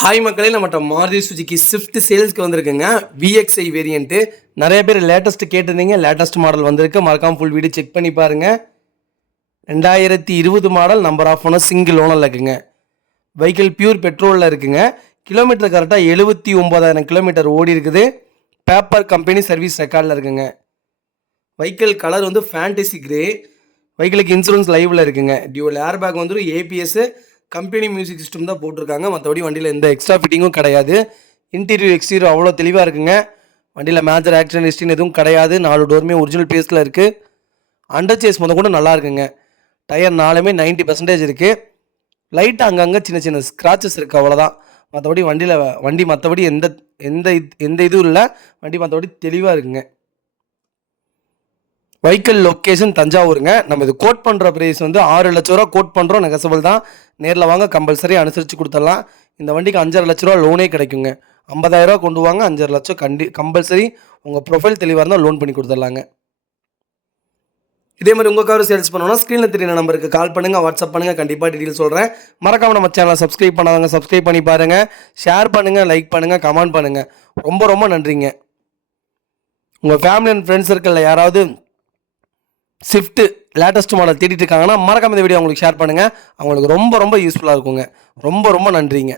Hi மக்களே, நம்மகிட்ட Maruti சுஜுக்கி Swift சேல்ஸ்க்கு வந்திருக்குங்க. VXi variant. நிறைய பேர் லேட்டஸ்ட் கேட்டிருந்தீங்க. லேட்டஸ்ட் மாடல் வந்திருக்கு. மறக்காம ஃபுல் வீடியோ செக் பண்ணி பாருங்கள். 2020 model, number of owner, single ஓனரில் இருக்குங்க. வெஹிக்கிள் பியூர் பெட்ரோலில் இருக்குங்க. கிலோமீட்டர் கரெக்டாக 79,000 கிலோமீட்டர் ஓடி இருக்குது. பேப்பர் கம்பெனி சர்வீஸ் ரெக்கார்டில் இருக்குங்க. வெஹிக்கிள் கலர் வந்து ஃபேண்டசி கிரே. வெஹிக்கிளுக்கு இன்சூரன்ஸ் லைவில் இருக்குங்க. டியூவல் ஏர் பேக் வந்துடும். ஏபிஎஸ் கம்பெனி மியூசிக் சிஸ்டம் தான் போட்டிருக்காங்க. மற்றபடி வண்டியில் எந்த எக்ஸ்ட்ரா ஃபிட்டிங்கும் கிடையாது. இன்டீரியர் எக்ஸ்டீரியர் அவ்வளோ தெளிவாக இருக்குங்க. வண்டியில் மேஜர் ஆக்சிடென்ட் ஹிஸ்ட்ரின்னு எதுவும் கிடையாது. 4 டோருமே ஒரிஜினல் பேஸில் இருக்குது. அண்டர் சேஸ் கூட நல்லா இருக்குங்க. டயர் 4மே 90% இருக்குது. லைட்டாக அங்கங்கே சின்ன சின்ன ஸ்க்ராச்சஸ் இருக்குது, அவ்வளோதான். மற்றபடி வண்டி மற்றபடி எந்த எந்த எந்த இதுவும் இல்லை. வண்டி மற்றபடி தெளிவாக இருக்குங்க. வெஹிக்கிள் லொக்கேஷன் தஞ்சாவூருங்க. நம்ம இது கோட் பண்ணுற ப்ரைஸ் வந்து 6 லட்ச ரூபா கோட் பண்ணுறோம். நெகசபிள் தான். நேரில் வாங்க, கம்பல்சரி அனுசரித்து கொடுத்துடலாம். இந்த வண்டிக்கு 5.5 லட்ச ரூபா லோனே கிடைக்குங்க. 50,000 ரூபா கொண்டு வாங்க, 5.5 லட்சம் கம்பல்சரி. உங்கள் ப்ரொஃபைல் தெளிவாக இருந்தால் லோன் பண்ணி கொடுத்துடலாங்க. இதே மாதிரி உங்கள் கார் சேல்ஸ் பண்ணணும்னா ஸ்க்ரீனில் தெரியுற நம்பருக்கு கால் பண்ணுங்கள், வாட்ஸ்அப் பண்ணுங்கள். கண்டிப்பாக டீட்டெயில் சொல்கிறேன். மறக்காமல் நம்ம சேனலை சப்ஸ்கிரைப் பண்ணாதவங்க சப்ஸ்கிரைப் பண்ணி பாருங்கள். ஷேர் பண்ணுங்கள், லைக் பண்ணுங்கள், கமெண்ட் பண்ணுங்கள். ரொம்ப ரொம்ப நன்றிங்க. உங்கள் ஃபேமிலி அண்ட் ஃப்ரெண்ட்ஸ் சர்க்கிளில் யாராவது ஸ்விஃப்ட் லேட்டஸ்ட் மாடல் தேடிட்டு இருக்காங்கன்னா மறக்காம இந்த வீடியோ அவங்களுக்கு ஷேர் பண்ணுங்கள். அவங்களுக்கு ரொம்ப ரொம்ப யூஸ்ஃபுல்லாக இருக்குங்க. ரொம்ப ரொம்ப நன்றிங்க.